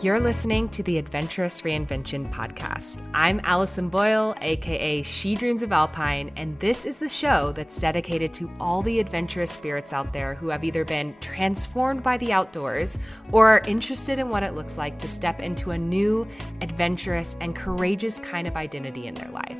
You're listening to the Adventurous Reinvention podcast. I'm Allison Boyle, aka She Dreams of Alpine, and this is the show that's dedicated to all the adventurous spirits out there who have either been transformed by the outdoors or are interested in what it looks like to step into a new, adventurous, and courageous kind of identity in their life.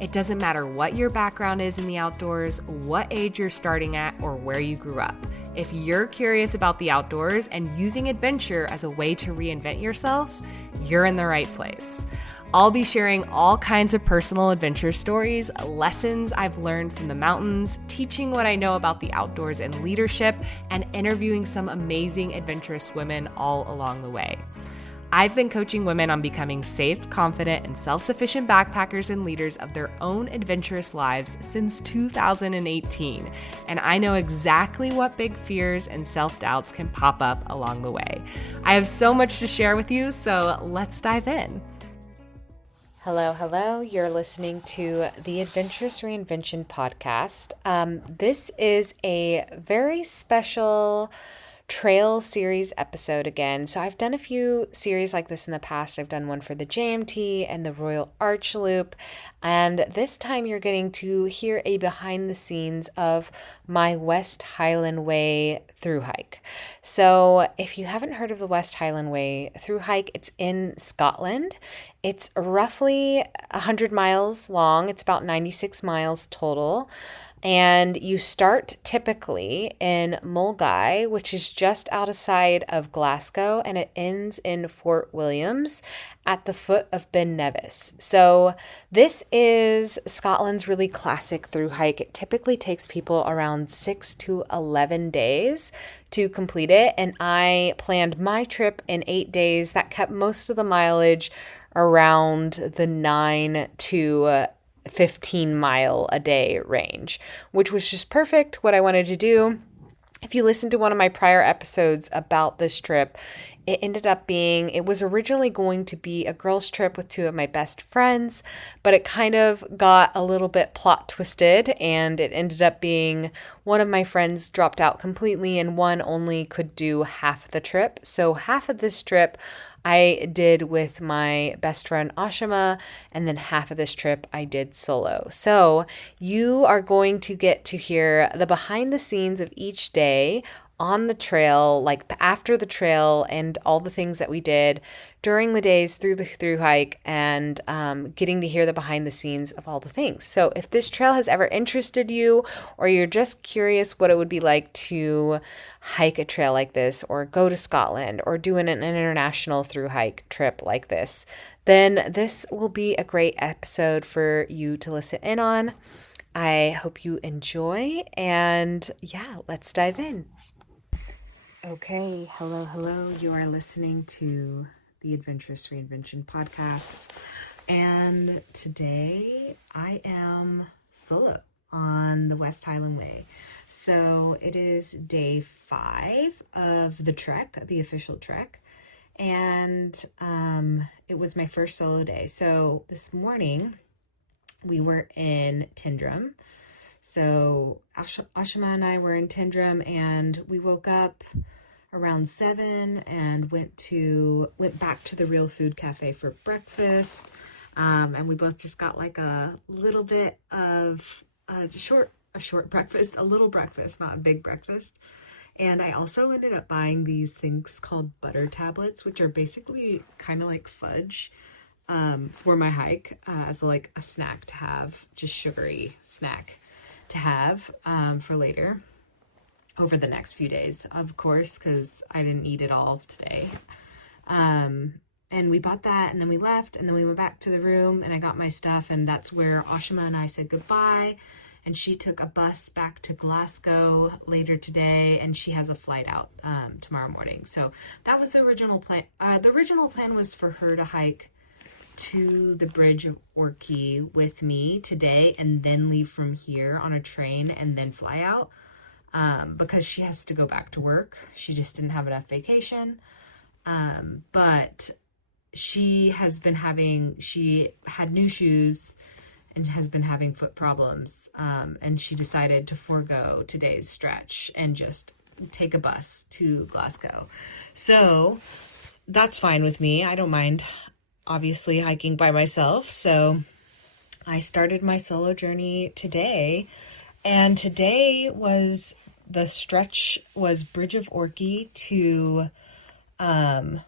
It doesn't matter what your background is in the outdoors, what age you're starting at, or where you grew up. If you're curious about the outdoors and using adventure as a way to reinvent yourself, you're in the right place. I'll be sharing all kinds of personal adventure stories, lessons I've learned from the mountains, teaching what I know about the outdoors and leadership, and interviewing some amazing adventurous women all along the way. I've been coaching women on becoming safe, confident, and self-sufficient backpackers and leaders of their own adventurous lives since 2018, and I know exactly what big fears and self-doubts can pop up along the way. I have so much to share with you, so let's dive in. Hello. You're listening to the Adventurous Reinvention podcast. This is a very special trail series episode again. So I've done a few series like this in the past. I've done one for the JMT and the Royal Arch Loop. And this time you're getting to hear a behind the scenes of my West Highland Way through hike. So if you haven't heard of the West Highland Way through hike, it's in Scotland. It's roughly 100 miles long. It's about 96 miles total. And you start typically in Milngavie, which is just outside of Glasgow, and it ends in Fort Williams at the foot of Ben Nevis. So this is Scotland's really classic through hike. It typically takes people around 6 to 11 days to complete it. And I planned my trip in 8 days. That kept most of the mileage around the 9 to 15 mile a day range, which was just perfect, what I wanted to do. If you listen to one of my prior episodes about this trip, it was originally going to be a girls' trip with two of my best friends, but it kind of got a little bit plot twisted, and it ended up being one of my friends dropped out completely and one only could do half the trip. So half of this trip I did with my best friend Ashima, and then half of this trip I did solo. So you are going to get to hear the behind the scenes of each day on the trail, like after the trail, and all the things that we did during the days through the through hike, and getting to hear the behind the scenes of all the things. So if this trail has ever interested you, or you're just curious what it would be like to hike a trail like this, or go to Scotland, or do an international through hike trip like this, then this will be a great episode for you to listen in on. I hope you enjoy, and yeah, let's dive in. Okay, hello. You are listening to the Adventurous Reinvention podcast, and today I am solo on the West Highland Way. So it is day 5 of the trek, the official trek, and it was my first solo day. So this morning we were in Tyndrum. So Ashima and I were in Tyndrum, and we woke up around 7 and went back to the Real Food Cafe for breakfast. And we both just got like a little bit of a short breakfast, a little breakfast, not a big breakfast. And I also ended up buying these things called butter tablets, which are basically kind of like fudge for my hike, as like a snack to have, just sugary snack to have for later over the next few days, of course, because I didn't eat it all today. And we bought that, and then we left, and then we went back to the room, and I got my stuff, and that's where Ashima and I said goodbye, and she took a bus back to Glasgow later today, and she has a flight out tomorrow morning. So that was the original plan. The original plan was for her to hike to the Bridge of Orchy with me today, and then leave from here on a train and then fly out, because she has to go back to work. She just didn't have enough vacation. But she had new shoes and has been having foot problems. And she decided to forego today's stretch and just take a bus to Glasgow. So that's fine with me. I don't mind, obviously, hiking by myself. So I started my solo journey today. And today was the stretch was Bridge of Orchy to, oh,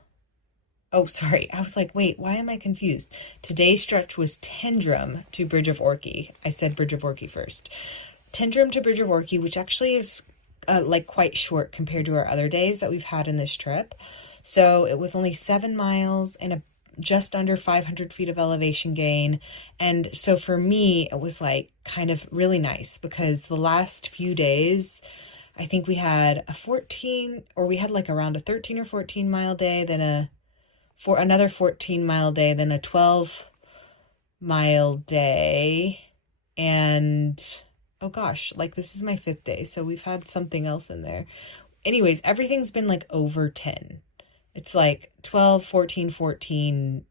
sorry. I was like, wait, why am I confused? Today's stretch was Tyndrum to Bridge of Orchy. I said Bridge of Orchy first. Tyndrum to Bridge of Orchy, which actually is like quite short compared to our other days that we've had in this trip. So it was only 7 miles and just under 500 feet of elevation gain. And so for me, it was like kind of really nice because the last few days, I think we had like around a 13 or 14 mile day, then for another 14-mile day, then a 12-mile day. And oh gosh, like this is my 5th day. So we've had something else in there. Anyways, everything's been like over 10. It's like 12, 14, 14,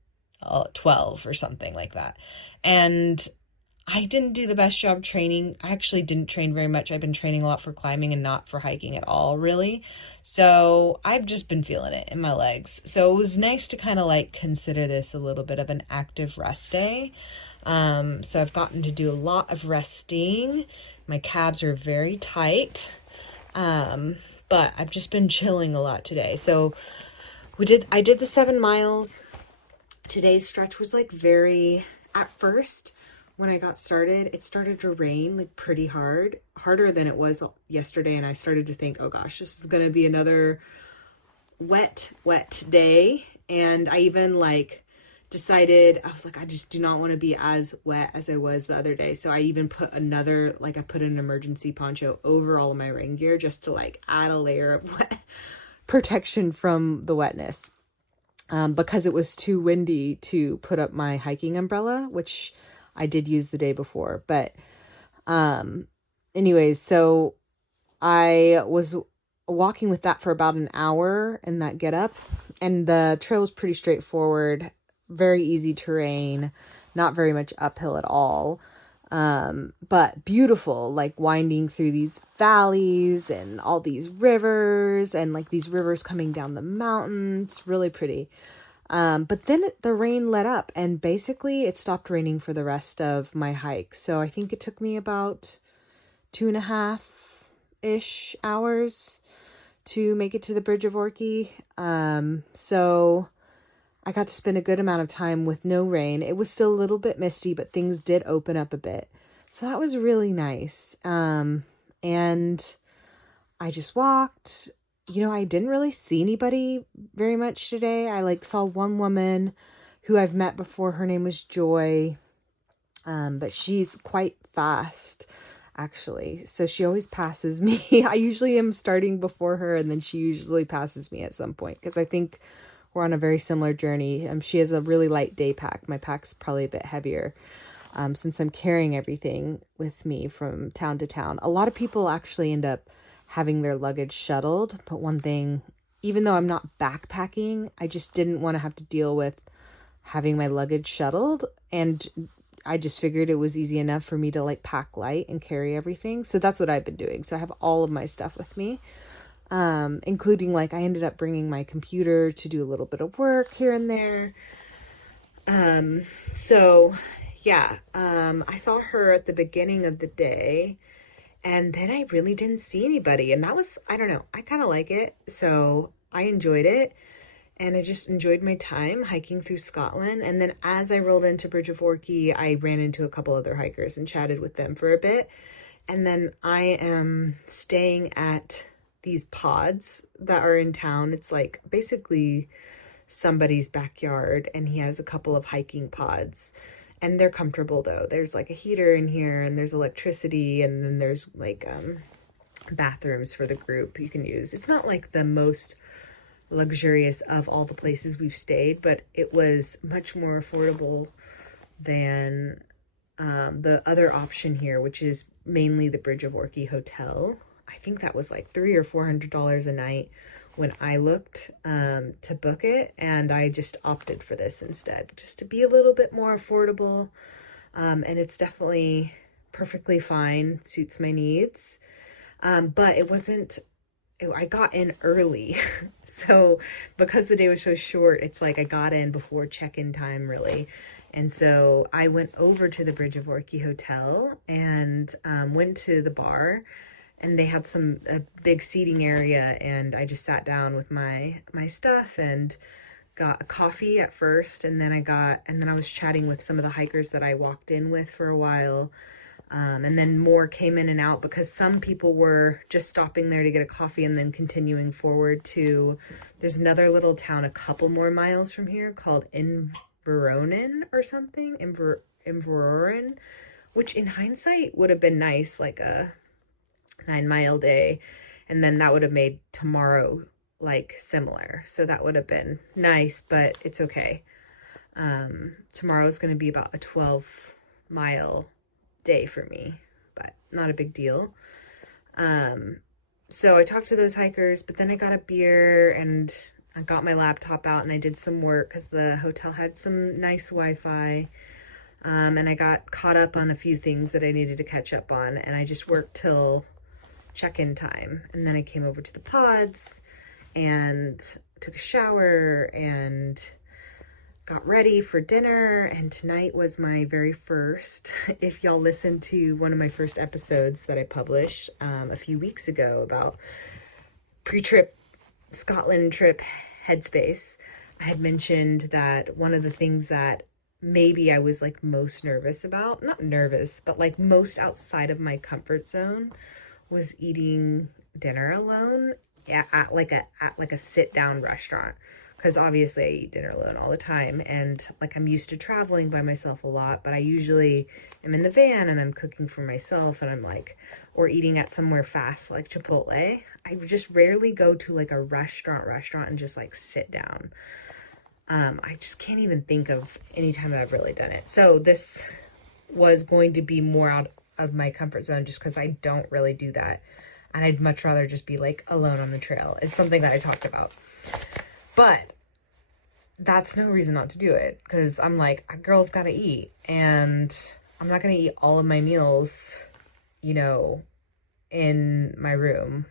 12 or something like that. And I didn't do the best job training. I actually didn't train very much. I've been training a lot for climbing and not for hiking at all, really. So I've just been feeling it in my legs. So it was nice to kind of like consider this a little bit of an active rest day. So I've gotten to do a lot of resting. My calves are very tight. But I've just been chilling a lot today. So I did the 7 miles. Today's stretch was like at first, when I got started, it started to rain like pretty harder than it was yesterday. And I started to think, oh gosh, this is going to be another wet day. And I even decided, I was like, I just do not want to be as wet as I was the other day. So I even put I put an emergency poncho over all of my rain gear just to add a layer of wet protection from the wetness. Because it was too windy to put up my hiking umbrella, which I did use the day before. But anyways, so I was walking with that for about an hour in that get up, and the trail was pretty straightforward, very easy terrain, not very much uphill at all. But beautiful, winding through these valleys and all these rivers and these rivers coming down the mountains, really pretty. But then the rain let up and basically it stopped raining for the rest of my hike. So I think it took me about 2.5-ish hours to make it to the Bridge of Orchy. So I got to spend a good amount of time with no rain. It was still a little bit misty, but things did open up a bit. So that was really nice. And I just walked. I didn't really see anybody very much today. I saw one woman who I've met before. Her name was Joy. But she's quite fast, actually. So she always passes me. I usually am starting before her, and then she usually passes me at some point because I think we're on a very similar journey. She has a really light day pack. My pack's probably a bit heavier since I'm carrying everything with me from town to town. A lot of people actually end up having their luggage shuttled. But one thing, even though I'm not backpacking, I just didn't want to have to deal with having my luggage shuttled. And I just figured it was easy enough for me to pack light and carry everything. So that's what I've been doing. So I have all of my stuff with me. Including I ended up bringing my computer to do a little bit of work here and there. So yeah, I saw her at the beginning of the day, and then I really didn't see anybody. And that was, I don't know, I kind of like it. So I enjoyed it. And I just enjoyed my time hiking through Scotland. And then as I rolled into Bridge of Orchy, I ran into a couple other hikers and chatted with them for a bit. And then I am staying at these pods that are in town. It's basically somebody's backyard, and he has a couple of hiking pods, and they're comfortable though. There's a heater in here, and there's electricity, and then there's bathrooms for the group you can use. It's not the most luxurious of all the places we've stayed, but it was much more affordable than the other option here, which is mainly the Bridge of Orchy Hotel. I think that was $300 or $400 a night when I looked to book it, and I just opted for this instead, just to be a little bit more affordable. And it's definitely perfectly fine, suits my needs. But it wasn't I got in early. So because the day was so short, it's like I got in before check-in time, really. And so I went over to the Bridge of Orchy Hotel and went to the bar, and they had a big seating area, and I just sat down with my stuff and got a coffee at first, and then I was chatting with some of the hikers that I walked in with for a while. And then more came in and out because some people were just stopping there to get a coffee and then continuing forward to, there's another little town a couple more miles from here called Inveronen or something, Inveronen, which in hindsight would have been nice, like a 9-mile day. And then that would have made tomorrow like similar. So that would have been nice, but it's okay. Tomorrow is going to be about a 12-mile day for me, but not a big deal. So I talked to those hikers, but then I got a beer and I got my laptop out and I did some work because the hotel had some nice Wi-Fi. And I got caught up on a few things that I needed to catch up on, and I just worked till check-in time. And then I came over to the pods and took a shower and got ready for dinner. And tonight was my very first, if y'all listened to one of my first episodes that I published a few weeks ago about pre-trip Scotland trip headspace, I had mentioned that one of the things that maybe I was like most nervous about, not nervous, but like most outside of my comfort zone, was eating dinner alone at like a sit down restaurant, because obviously I eat dinner alone all the time, and like I'm used to traveling by myself a lot, but I usually am in the van and I'm cooking for myself, and I'm like, or eating at somewhere fast like Chipotle. I just rarely go to like a restaurant and just like sit down. I just can't even think of any time that I've really done it. So this was going to be more out of my comfort zone just because I don't really do that. And I'd much rather just be like alone on the trail. It's something that I talked about. But that's no reason not to do it, because I'm like, a girl's gotta eat, and I'm not gonna eat all of my meals, in my room.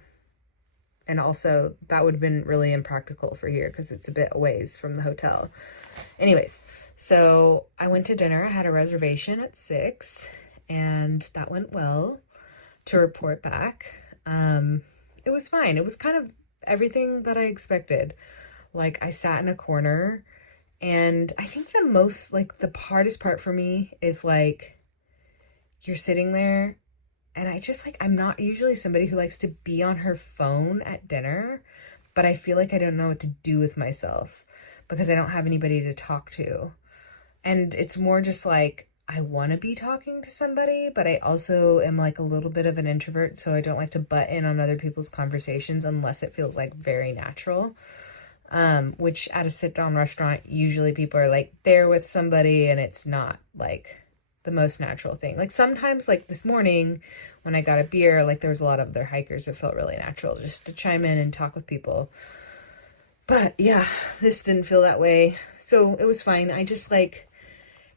And also that would have been really impractical for here because it's a bit a ways from the hotel. Anyways, so I went to dinner. I had a reservation at 6, and that went well. To report back, it was fine. It was kind of everything that I expected. Like, I sat in a corner, and I think the hardest part for me is like, you're sitting there, and I'm not usually somebody who likes to be on her phone at dinner, but I feel like I don't know what to do with myself because I don't have anybody to talk to. And it's more just like, I want to be talking to somebody, but I also am like a little bit of an introvert, so I don't like to butt in on other people's conversations unless it feels like very natural. Which at a sit-down restaurant, usually people are like there with somebody, and it's not like the most natural thing. Like sometimes, like this morning when I got a beer, like there was a lot of other hikers, it felt really natural just to chime in and talk with people. But yeah, this didn't feel that way, so it was fine. I just like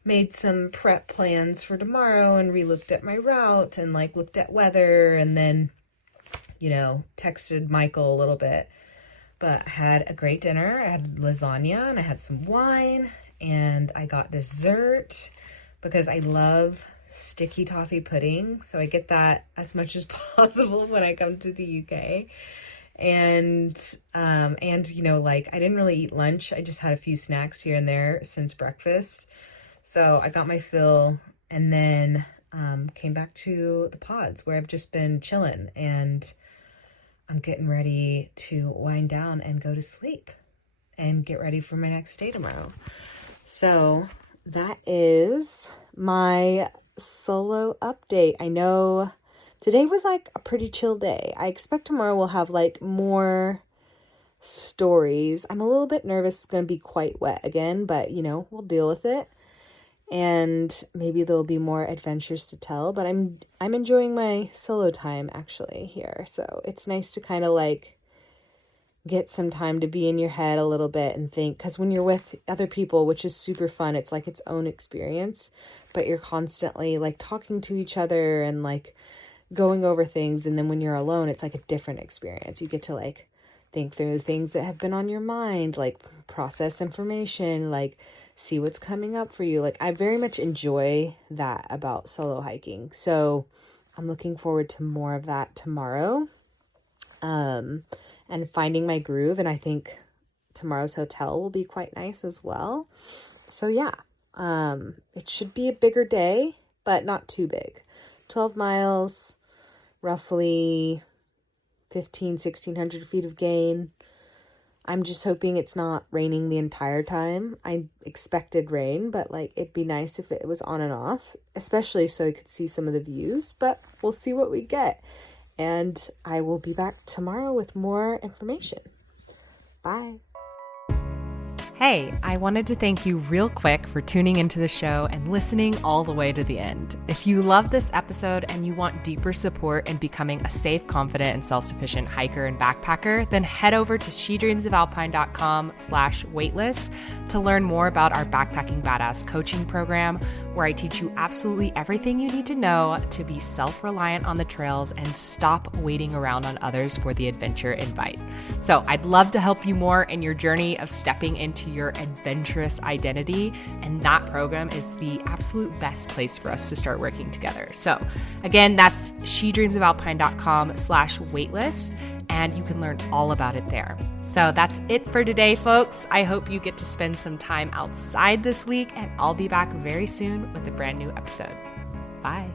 made some prep plans for tomorrow and re-looked at my route and like looked at weather, and then texted Michael a little bit. But I had a great dinner. I had lasagna and I had some wine, and I got dessert because I love sticky toffee pudding. So I get that as much as possible when I come to the UK. And I didn't really eat lunch. I just had a few snacks here and there since breakfast. So I got my fill, and then came back to the pods where I've just been chilling, and I'm getting ready to wind down and go to sleep and get ready for my next day tomorrow. So that is my solo update. I know today was like a pretty chill day. I expect tomorrow we'll have like more stories. I'm a little bit nervous it's going to be quite wet again, but we'll deal with it. And maybe there'll be more adventures to tell, but I'm enjoying my solo time actually here. So it's nice to kind of like get some time to be in your head a little bit and think, because when you're with other people, which is super fun, it's like its own experience, but you're constantly like talking to each other and like going over things. And then when you're alone, it's like a different experience. You get to like think through things that have been on your mind, like process information, like see what's coming up for you. Like I very much enjoy that about solo hiking. So I'm looking forward to more of that tomorrow. And finding my groove. And I think tomorrow's hotel will be quite nice as well. So yeah, it should be a bigger day, but not too big. 12 miles, roughly 1,600 feet of gain. I'm just hoping it's not raining the entire time. I expected rain, but like it'd be nice if it was on and off, especially so I could see some of the views, but we'll see what we get. And I will be back tomorrow with more information. Bye. Hey, I wanted to thank you real quick for tuning into the show and listening all the way to the end. If you love this episode and you want deeper support in becoming a safe, confident, and self-sufficient hiker and backpacker, then head over to shedreamsofalpine.com/waitlist to learn more about our Backpacking Badass coaching program, where I teach you absolutely everything you need to know to be self-reliant on the trails and stop waiting around on others for the adventure invite. So I'd love to help you more in your journey of stepping into your adventurous identity, and that program is the absolute best place for us to start working together. So again, that's shedreamsofalpine.com/waitlist, and you can learn all about it there. So that's it for today, folks. I hope you get to spend some time outside this week, and I'll be back very soon with a brand new episode. Bye.